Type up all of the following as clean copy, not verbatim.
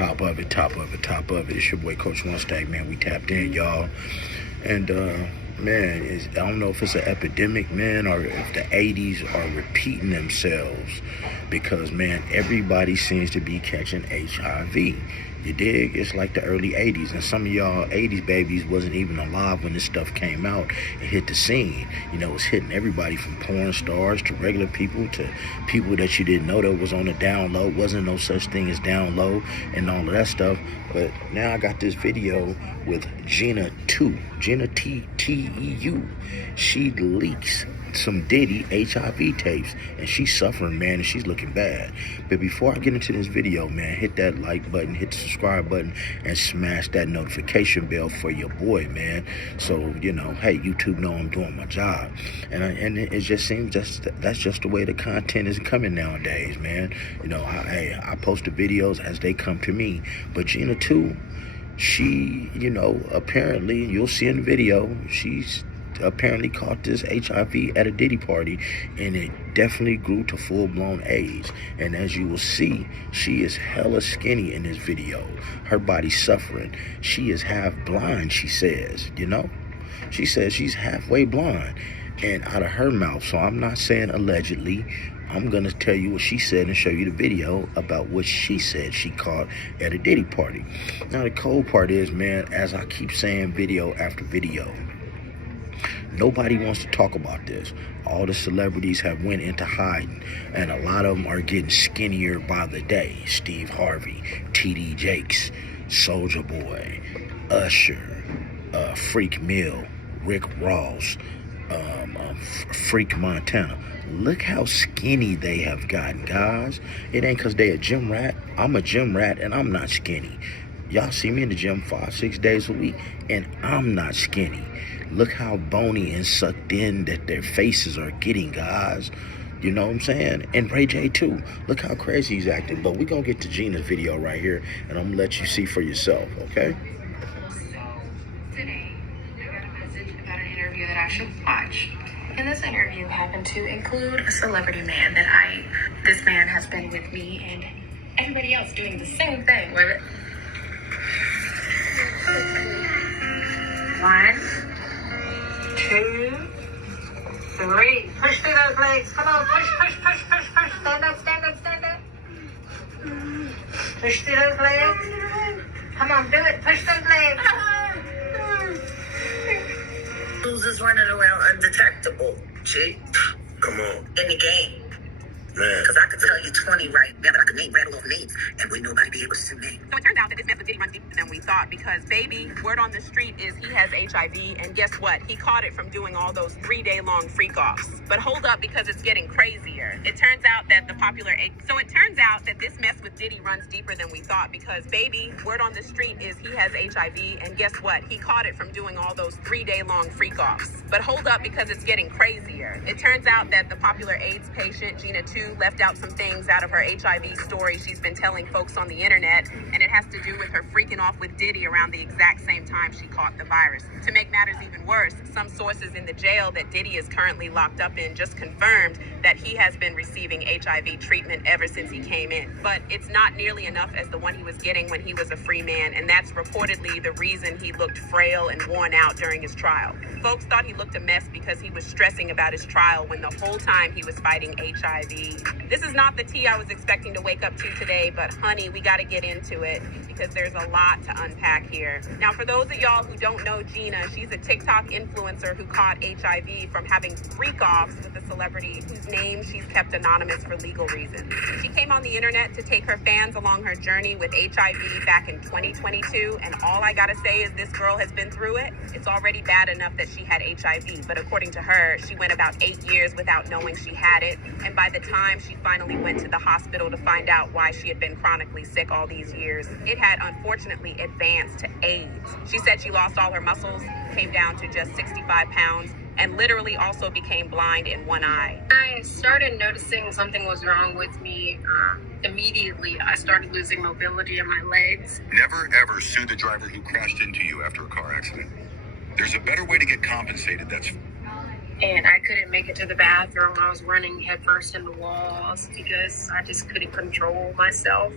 Top of it, top of it, top of it. It's your boy Coach One Stack, man. We tapped in, y'all. And man, I don't know if it's an epidemic, man, or if the 80s are repeating themselves, because man, everybody seems to be catching HIV. You dig? It's like the early 80s, and some of y'all 80s babies wasn't even alive when this stuff came out and hit the scene. You know, it's hitting everybody from porn stars to regular people to people that you didn't know that was on the down low. Wasn't no such thing as down low and all of that stuff. But now I got this video with Gina Tew, Gina Tew. She leaks some Diddy HIV tapes, and she's suffering, man, and she's looking bad. But before I get into this video, man, hit that like button, hit the subscribe button, and smash that notification bell for your boy, man. So, you know, hey, YouTube know I'm doing my job. And it just seems that's just the way the content is coming nowadays, man. You know, I post the videos as they come to me. But Gina Tew, she, you know, apparently, you'll see in the video, she's apparently caught this HIV at a Diddy party, and it definitely grew to full-blown AIDS. And as you will see, she is hella skinny in this video. Her body's suffering. She is half blind, she says, you know? She says she's halfway blind. And out of her mouth, so I'm not saying allegedly, I'm going to tell you what she said and show you the video about what she said she caught at a Diddy party. Now, the cold part is, man, as I keep saying video after video, nobody wants to talk about this. All the celebrities have went into hiding, and a lot of them are getting skinnier by the day. Steve Harvey, T.D. Jakes, Soulja Boy, Usher, Freak Mill, Rick Ross, Freak Montana. Look how skinny they have gotten, guys. It ain't because they a gym rat. I'm a gym rat, and I'm not skinny. Y'all see me in the gym 5-6 days a week, and I'm not skinny. Look how bony and sucked in that their faces are getting, guys. You know what I'm saying? And Ray J too. Look how crazy he's acting. But we're going to get to Gina's video right here, and I'm going to let you see for yourself, okay? Today, I got a message about an interview that I should watch. And this interview happened to include a celebrity man that this man has been with me and everybody else doing the same thing with it. 1, 2, 3. Push through those legs. Come on, push. Stand up. Push through those legs. Come on, do it. Push those legs. Who's just running around undetectable, G? Come on, In the game. man. Because I could tell you 20 right now, but I could rattle off names, and would nobody be able to name. So it turns out that this mess with Diddy runs deeper than we thought, because baby, word on the street is he has HIV, and guess what? He caught it from doing all those 3-day-long freak-offs. But hold up, because it's getting crazier. It turns out that this mess with Diddy runs deeper than we thought, because baby, word on the street is he has HIV, and guess what? He caught it from doing all those 3-day-long freak-offs. But hold up, because it's getting crazier. It turns out that the popular AIDS patient, Gina Tew, left out some things out of her HIV story she's been telling folks on the internet, and it has to do with her freaking off with Diddy around the exact same time she caught the virus. To make matters even worse, some sources in the jail that Diddy is currently locked up in just confirmed that he has been receiving HIV treatment ever since he came in. But it's not nearly enough as the one he was getting when he was a free man, and that's reportedly the reason he looked frail and worn out during his trial. Folks thought he looked a mess because he was stressing about his trial when the whole time he was fighting HIV. This is not the tea I was expecting to wake up to today, but honey, we got to get into it because there's a lot to unpack here. Now, for those of y'all who don't know Gina, she's a TikTok influencer who caught HIV from having freak-offs with a celebrity whose name she's kept anonymous for legal reasons. She came on the internet to take her fans along her journey with HIV back in 2022, and all I gotta say is this girl has been through it. It's already bad enough that she had HIV, but according to her, she went about 8 years without knowing she had it, and by the time she finally went to the hospital to find out why she had been chronically sick all these years, it had unfortunately advanced to AIDS. She said she lost all her muscles, came down to just 65 pounds, and literally also became blind in one eye. I started noticing something was wrong with me. Immediately, I started losing mobility in my legs. Never ever sue the driver who crashed into you after a car accident. There's a better way to get compensated. And I couldn't make it to the bathroom. I was running headfirst into walls because I just couldn't control myself.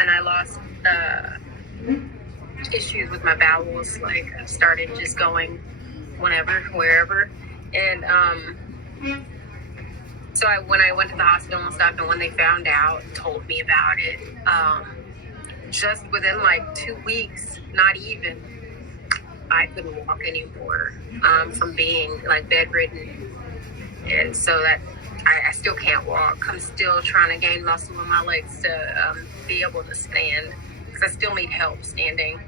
and I lost issues with my bowels. Like, I started just going whenever, wherever. And so when I went to the hospital and stuff, and when they found out, told me about it, just within like 2 weeks, not even, I couldn't walk anymore from being like bedridden. And so that I still can't walk. I'm still trying to gain muscle in my legs to be able to stand, because I still need help standing.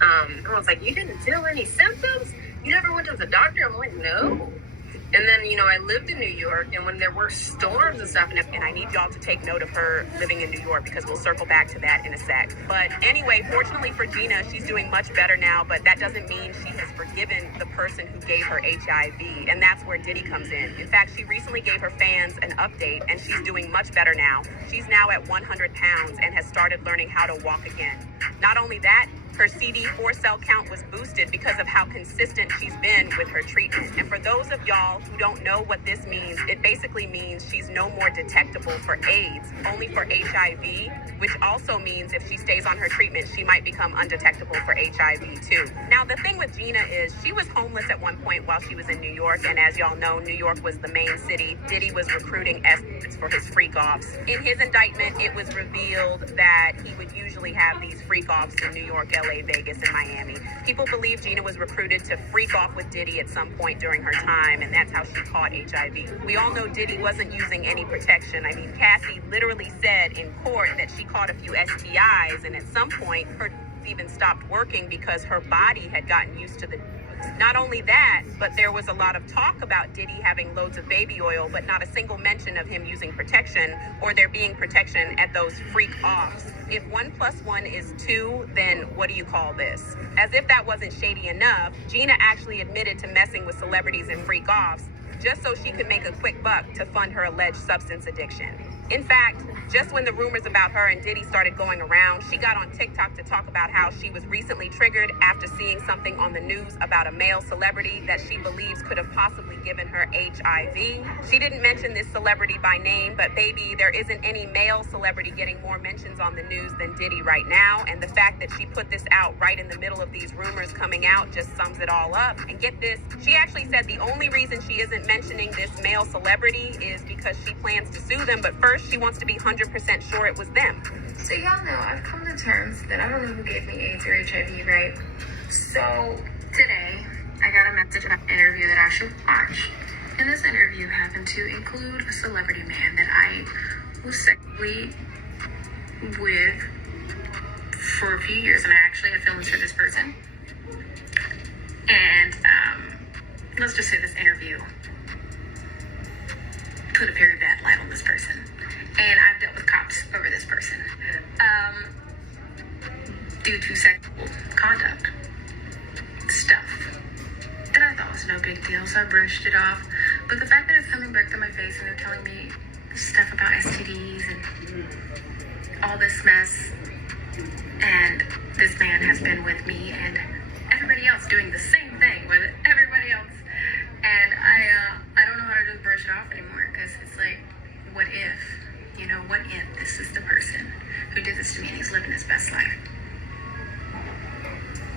I was like, you didn't feel any symptoms? You never went to the doctor? I'm like, no. And then, you know, I lived in New York, and when there were storms and stuff, And I need y'all to take note of her living in New York, because we'll circle back to that in a sec. But anyway, fortunately for Gina, she's doing much better now, but that doesn't mean she has forgiven the person who gave her HIV. And that's where Diddy comes in. In fact, she recently gave her fans an update, and she's doing much better now. She's now at 100 pounds and has started learning how to walk again. Not only that, her CD4 cell count was boosted because of how consistent she's been with her treatment. And for those of y'all who don't know what this means, it basically means she's no more detectable for AIDS, only for HIV, which also means if she stays on her treatment, she might become undetectable for HIV too. Now, the thing with Gina is she was homeless at one point while she was in New York. And as y'all know, New York was the main city. Diddy was recruiting escorts for his freak-offs. In his indictment, it was revealed that he would usually have these freak-offs in New York, LA, Vegas, and Miami. People believe Gina was recruited to freak off with Diddy at some point during her time, and that's how she caught HIV. We all know Diddy wasn't using any protection. I mean, Cassie literally said in court that she caught a few STIs, and at some point, her even stopped working because her body had gotten used to the... Not only that, but there was a lot of talk about Diddy having loads of baby oil, but not a single mention of him using protection or there being protection at those freak-offs. If 1 + 1 is 2, then what do you call this? As if that wasn't shady enough, Gina actually admitted to messing with celebrities and freak-offs just so she could make a quick buck to fund her alleged substance addiction. In fact, just when the rumors about her and Diddy started going around, she got on TikTok to talk about how she was recently triggered after seeing something on the news about a male celebrity that she believes could have possibly given her HIV. She didn't mention this celebrity by name, but baby, there isn't any male celebrity getting more mentions on the news than Diddy right now. And the fact that she put this out right in the middle of these rumors coming out just sums it all up. And get this, she actually said the only reason she isn't mentioning this male celebrity is because she plans to sue them, but first she wants to be 100% sure it was them. So y'all know I've come to terms that I don't know who gave me AIDS or HIV, right? So today I got a message about an interview that I should watch. And this interview happened to include a celebrity man that I was sexually with for a few years, and I actually had feelings for this person. And let's just say this interview put a very bad light on this person. And I've dealt with cops over this person due to sexual conduct stuff that I thought was no big deal, so I brushed it off. But the fact that it's coming back to my face and they're telling me stuff about STDs and all this mess, and this man has been with me and everybody else doing the same thing with everybody else, and I don't know how to just brush it off anymore, because it's like, what if? You know, what if this is the person who did this to me and he's living his best life?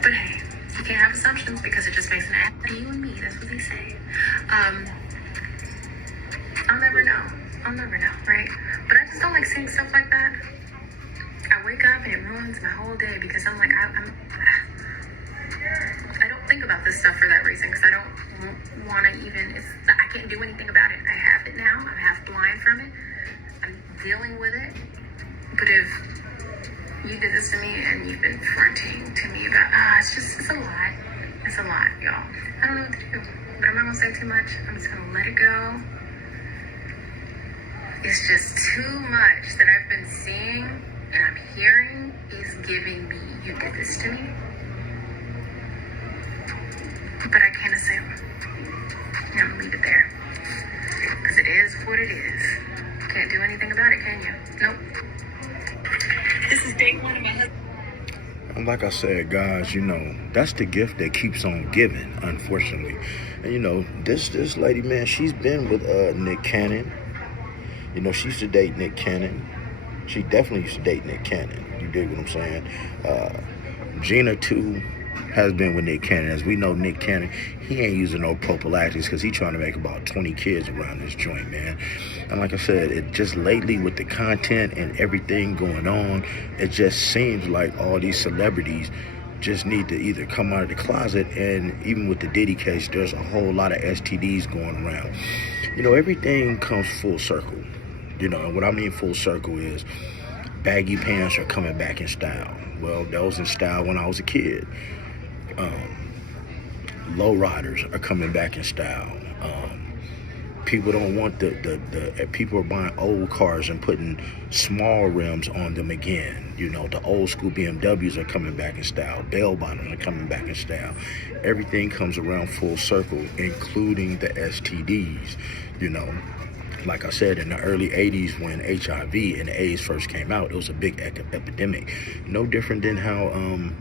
But hey, you can't have assumptions because it just makes an ass out of you and me. That's what they say. I'll never know, right? But I just don't like seeing stuff like that. I wake up and it ruins my whole day because I'm like, I don't think about this stuff for that reason, because I don't want to even, I can't do anything about it. I have it now. I'm half blind from it. I'm dealing with it. But if you did this to me and you've been fronting to me about, it's a lot. It's a lot, y'all. I don't know what to do. But I'm not going to say too much. I'm just going to let it go. It's just too much that I've been seeing and I'm hearing is giving me, you did this to me. But I can't assume. And I'm going to leave it there. Because it is what it is. Can't do anything about it, can you? Nope. This is day one of my husband. And like I said, guys, you know, that's the gift that keeps on giving, unfortunately. And, you know, this lady, man, she's been with Nick Cannon. You know, she used to date Nick Cannon. She definitely used to date Nick Cannon. You You dig what I'm saying? Gina Tew has been with Nick Cannon. As we know, Nick Cannon, he ain't using no prophylactics because he trying to make about 20 kids around this joint, man. And like I said, it just lately with the content and everything going on, it just seems like all these celebrities just need to either come out of the closet. And even with the Diddy case, there's a whole lot of STDs going around. You know, everything comes full circle. You know, and what I mean full circle is baggy pants are coming back in style. Well, that was in style when I was a kid. Low riders are coming back in style. People don't want people are buying old cars and putting small rims on them again. You know, the old school BMWs are coming back in style. Bell bottoms are coming back in style. Everything comes around full circle, including the STDs. You know, like I said, in the early 80s when HIV and AIDS first came out, it was a big epidemic. No different than how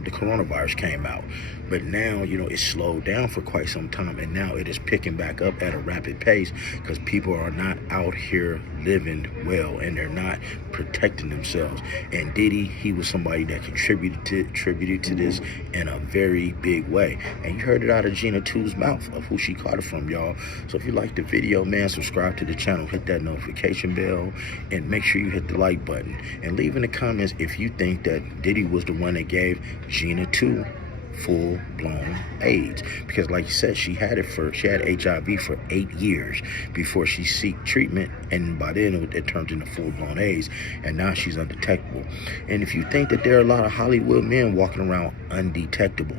the coronavirus came out. But now, you know, it's slowed down for quite some time, and now it is picking back up at a rapid pace because people are not out here living well, and they're not protecting themselves. And Diddy, he was somebody that contributed to this in a very big way. And you heard it out of Gina Tew's mouth of who she caught it from, y'all. So if you like the video, man, subscribe to the channel, hit that notification bell, and make sure you hit the like button. And leave in the comments if you think that Diddy was the one that gave Gina Tew full-blown AIDS, because like you said, she had HIV for 8 years before she seeked treatment, and by then it turned into full-blown AIDS, and now she's undetectable. And if you think that there are a lot of Hollywood men walking around undetectable,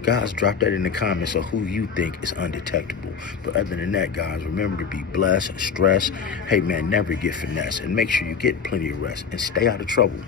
guys, drop that in the comments of who you think is undetectable. But other than that, guys, remember to be blessed and stressed. Hey man, never get finesse, and make sure you get plenty of rest and stay out of trouble.